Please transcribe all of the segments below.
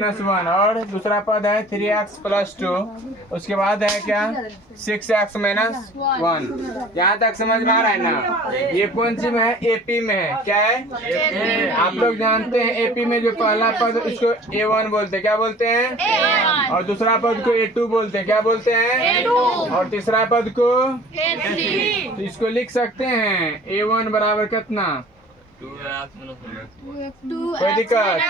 -1 और दूसरा पद है 3x + 2। उसके बाद है क्या 6x - 1। यहाँ तक समझ में आ रहा है ना। ये कौन सी में है, एपी में है। क्या है, आप लोग जानते हैं एपी में जो पहला पद इसको A1 बोलते हैं। क्या बोलते हैं? और दूसरा पद को A2 बोलते हैं। क्या बोलते हैं? और तीसरा पद को A3। तो इसको लिख सकते हैं A1 बराबर कितना, कोई दिक्कत?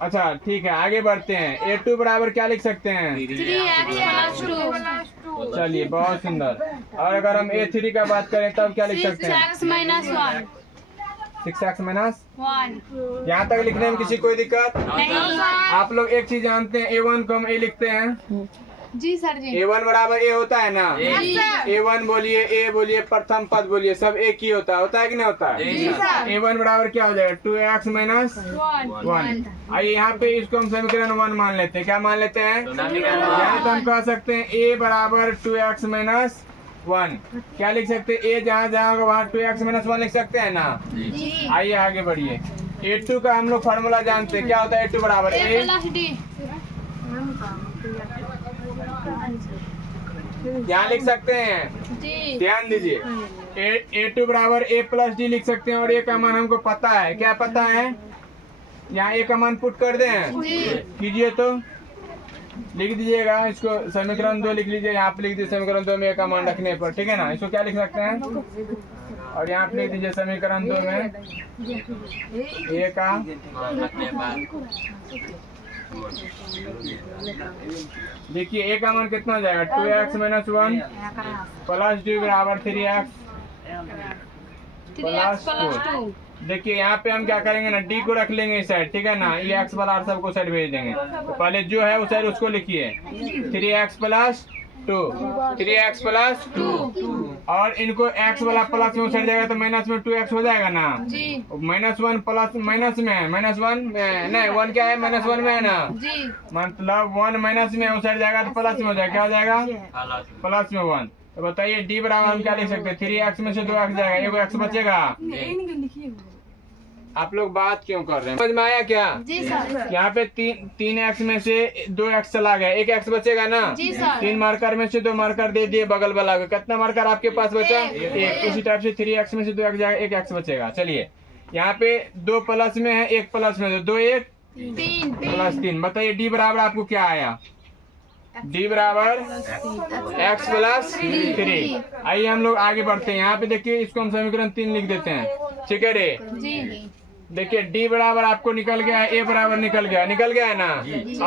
अच्छा ठीक है, आगे बढ़ते हैं। A2 बराबर क्या लिख सकते हैं? 3x + 2। चलिए बहुत सुंदर। और अगर हम A3 का बात करें तब क्या लिख सकते हैं? 6x - 1। 6x - 1। यहाँ तक लिखने में किसी कोई दिक्कत? नहीं। आप लोग एक चीज जानते हैं, A1 को हम A लिखते हैं। जी सर जी। A1 बराबर A होता है ना। A1 बोलिए, A बोलिए, प्रथम पद बोलिए, सब एक ही होता है कि नहीं होता है? A1 बराबर क्या हो जाएगा? 2x - 1। आइए यहाँ पे इसको हम समीकरण 1 मान लेते हैं। क्या मान लेते हैं? यानी तो हम कह सकते हैं A बराबर 2x - 1। क्या लिख सकते हैं? A जहाँ जहाँ होगा वहाँ 2x - 1 लिख सकते हैं ना। आइए आगे बढ़िए। A2 का हम लोग फार्मूला जानते हैं। क्या होता है A2 बराबर? A + D। यहाँ लिख सकते हैं, जी। ध्यान दीजिए। A2 बराबर A + D लिख सकते हैं। और A का मान हमको पता है। क्या पता है? यहाँ A का मान पुट कर दें, कीजिए तो लिख दीजिएगा। इसको समीकरण 2 लिख लीजिए। यहाँ पे लिख दीजिए समीकरण 2 में A का मान रखने पर, ठीक है ना। इसको क्या लिख सकते हैं? और यहाँ पे लिख दीजिए समीकरण 2 में A का देखिए A का मान कितना हो जाएगा? 2x - 1 + D बराबर 3x + 2। देखिए यहाँ पे हम क्या करेंगे ना, D को रख लेंगे इस साइड, ठीक है ना। ये x वाला सबको साइड भेज देंगे। तो पहले जो है उस साइड उसको लिखिए 3x + 2, 3x + 2। और इनको x वाला प्लस में उस साइड जाएगा तो माइनस में 2x हो जाएगा ना। -1 प्लस माइनस में है, -1 में नहीं, 1 क्या है, -1 में है ना। मतलब 1 माइनस में उस साइड जाएगा तो प्लस में हो जाएगा। क्या हो जाएगा? प्लस में 1। तो बताइए D बराबर हम क्या लिख सकते हैं? 3x में से 2x जाएगा, एगो x बचेगा। आप लोग बात क्यों कर रहे हैं? समझ में आया क्या? जी सर। यहाँ पे 3x में से 2x चला गया, एक x बचेगा ना। जी सर। 3 मार्कर में से 2 मार्कर दे दिए बगल वाला को। कितना मार्कर आपके पास बचा? एक। उसी टाइप से 3x में से 2x जाएगा, एक x बचेगा। चलिए यहाँ पे 2 प्लस में है, 1 प्लस में, तो 2 1 + 3। बताइए D बराबर आपको क्या आया? D बराबर x + 3। आइए हम लोग आगे बढ़ते हैं। यहाँ पे देखिए इसको हम समीकरण 3 लिख देते हैं, ठीक है रे। देखिए D बराबर आपको निकल गया है, A बराबर निकल गया है ना।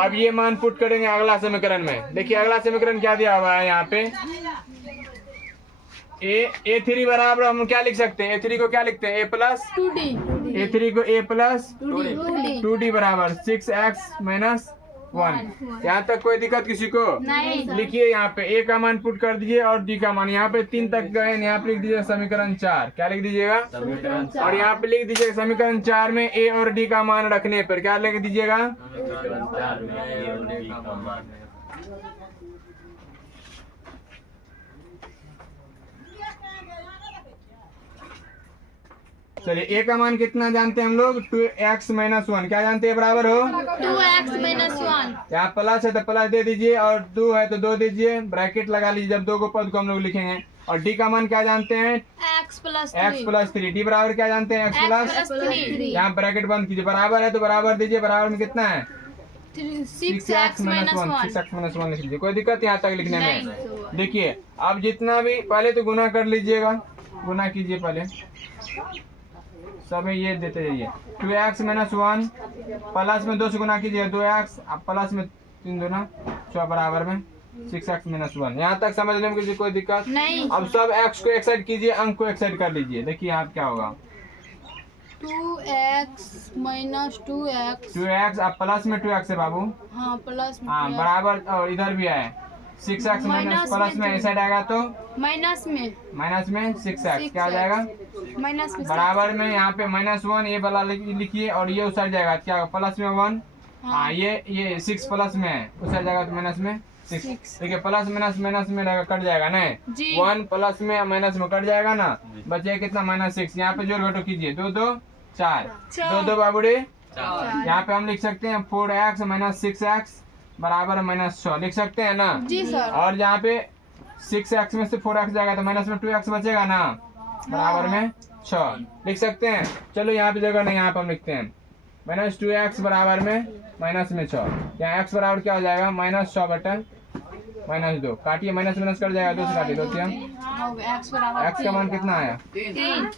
अब ये मान पुट करेंगे अगला समीकरण में। देखिए अगला समीकरण क्या दिया हुआ है यहाँ पे, A3 बराबर हम क्या लिख सकते हैं? A3 को क्या लिखते हैं? A + 2D। A3 को A + 2D बराबर 6x - 1। यहाँ तक कोई दिक्कत किसी को? नहीं। लिखिए यहाँ पे A का मान पुट कर दीजिए और D का मान। यहाँ पे 3 तक गए, यहाँ पे लिख दीजिए समीकरण 4। क्या लिख दीजिएगा? और यहाँ पे लिख दीजिए समीकरण 4 में A और D का मान रखने पर क्या लिख दीजिएगा? चलिए A का मान कितना जानते हैं हम लोग? 2x - 1। क्या जानते हैं? बराबर हो 2x - 1। यहाँ प्लस है तो प्लस दे दीजिए और 2 है तो 2 दीजिए, ब्रैकेट लगा लीजिए जब 2 को पद को हम लोग लिखेंगे। और D का मान क्या जानते हैं? x + 3। D बराबर क्या जानते हैं? x + 3। यहाँ ब्रैकेट बंद कीजिए। बराबर है तो बराबर दीजिए। बराबर में कितना है? 6x - 1। 6x - 1 लिख लीजिए। कोई दिक्कत यहाँ तक लिखने में? देखिए अब जितना भी, पहले तो गुना कर लीजिएगा, गुना कीजिए पहले, सब ये देते जाइए। 2x - 1 प्लस में 2 से गुना कीजिए 2x, अब प्लस में 3 दूना 6 बराबर में 6x - 1। यहाँ तक समझने में किसी कोई दिक्कत नहीं। अब सब x को एक साइड कीजिए, अंक को एक साइड कर लीजिए। देखिए यहाँ क्या होगा? 2x - 2x। 2x अब प्लस में 2x है बाबू। हाँ प्लस में। हाँ बराबर, और इधर भी है 6x माइनस प्लस में इस साइड आएगा तो माइनस में 6x। क्या हो जाएगा? माइनस में बराबर में यहाँ पे -1 ये वाला लिखिए और ये उस साइड जाएगा क्या? प्लस में 1। हाँ ये 6 प्लस में है, उस साइड जाएगा तो माइनस में 6। देखिए प्लस माइनस में रहेगा, कट जाएगा ना। 1 प्लस में माइनस में कट जाएगा ना, बचेगा कितना? -6। यहाँ पे जोड़ घटो कीजिए, 2 2 4, 2 2 बाबूरे यहाँ पे हम लिख सकते हैं 4x माइनस 6x बराबर माइनस 6 लिख सकते हैं ना। जी सर। और यहाँ पे 6x में से 4x जाएगा तो माइनस में 2x बचेगा ना, बराबर में 6 लिख सकते हैं। चलो यहाँ पे जगह नहीं, यहाँ पे हम लिखते हैं माइनस 2x बराबर में माइनस में 6। यहाँ x बराबर क्या हो जाएगा माइनस 6 बटा माइनस 2, काटिए माइनस माइनस कर जाएगा, 2 से काटिए 2 से एक्स बराबर x का मान कितना आया 3।